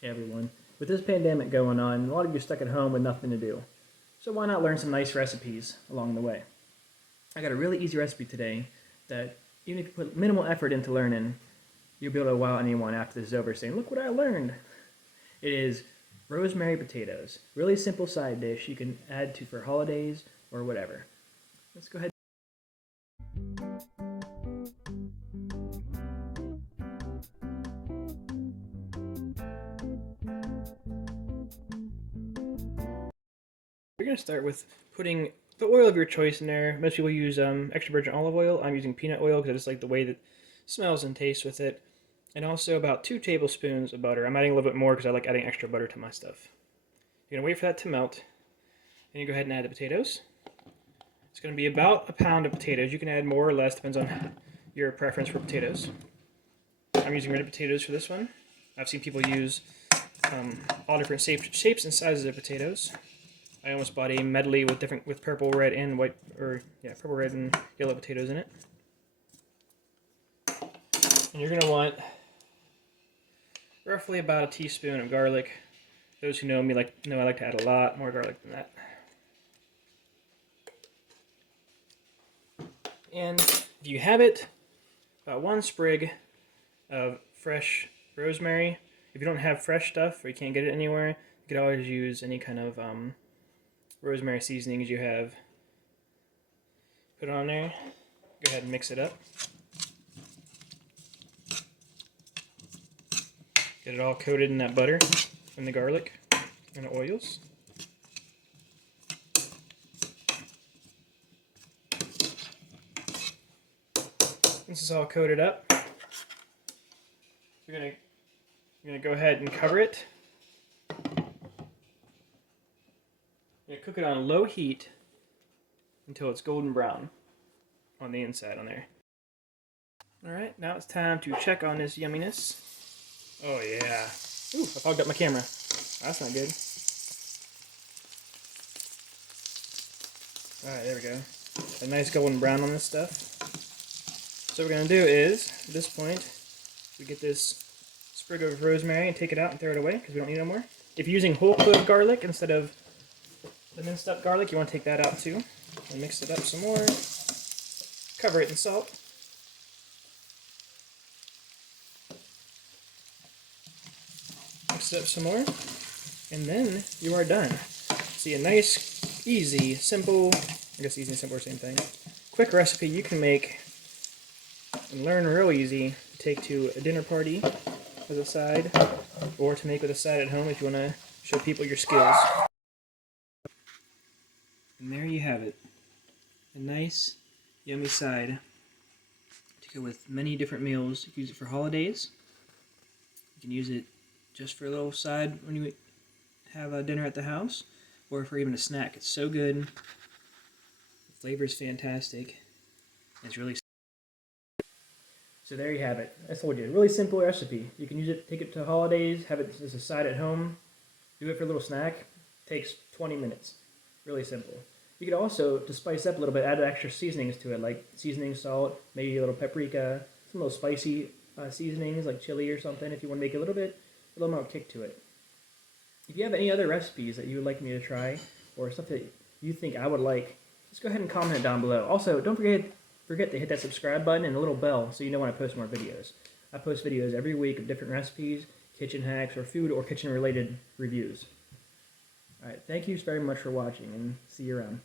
Hey everyone, with this pandemic going on, a lot of you are stuck at home with nothing to do. So why not learn some nice recipes along the way? I got a really easy recipe today that even if you put minimal effort into learning, you'll be able to wow anyone after this is over saying, look what I learned. It is rosemary potatoes. Really simple side dish you can add to for holidays or whatever. Let's go ahead. We're going to start with putting the oil of your choice in there. Most people use extra virgin olive oil. I'm using peanut oil because I just like the way that it smells and tastes with it. And also about 2 tablespoons of butter. I'm adding a little bit more because I like adding extra butter to my stuff. You're going to wait for that to melt. And you go ahead and add the potatoes. It's going to be about a pound of potatoes. You can add more or less, depends on your preference for potatoes. I'm using red potatoes for this one. I've seen people use all different shapes and sizes of potatoes. I almost bought a medley with purple, red, and white, purple, red, and yellow potatoes in it. And you're going to want roughly about a teaspoon of garlic. Those who know me know I like to add a lot more garlic than that. And if you have it, about 1 sprig of fresh rosemary. If you don't have fresh stuff or you can't get it anywhere, you could always use any kind of rosemary seasonings you have. Put it on there. Go ahead and mix it up. Get it all coated in that butter and the garlic and the oils. This is all coated up. You're gonna go ahead and cover it. You're gonna cook it on low heat until it's golden brown on the inside on there. Alright, now it's time to check on this yumminess. Oh yeah. Ooh, I fogged up my camera. That's not good. Alright, there we go. A nice golden brown on this stuff. So what we're going to do is, at this point, we get this sprig of rosemary and take it out and throw it away because we don't need it anymore. If you're using whole clove garlic instead of the minced up garlic, you want to take that out too. And mix it up some more. Cover it in salt. Mix it up some more. And then you are done. See, a nice, easy, simple, I guess easy and simple are the same thing, quick recipe you can make and learn real easy to take to a dinner party as a side, or to make with a side at home if you want to show people your skills. And there you have it. A nice, yummy side to go with many different meals. You can use it for holidays. You can use it just for a little side when you have a dinner at the house, or for even a snack. It's so good. The flavor is fantastic. It's really So there you have it. I told you, a really simple recipe. You can use it, take it to holidays, have it as a side at home, do it for a little snack. Takes 20 minutes. Really simple. You could also, to spice up a little bit, add extra seasonings to it, like seasoning salt, maybe a little paprika, some little spicy seasonings like chili or something if you want to make a little more kick to it. If you have any other recipes that you would like me to try, or something that you think I would like, just go ahead and comment down below. Also, don't forget to hit that subscribe button and the little bell so you know when I post more videos. I post videos every week of different recipes, kitchen hacks, or food or kitchen related reviews. Alright, thank you very much for watching, and see you around.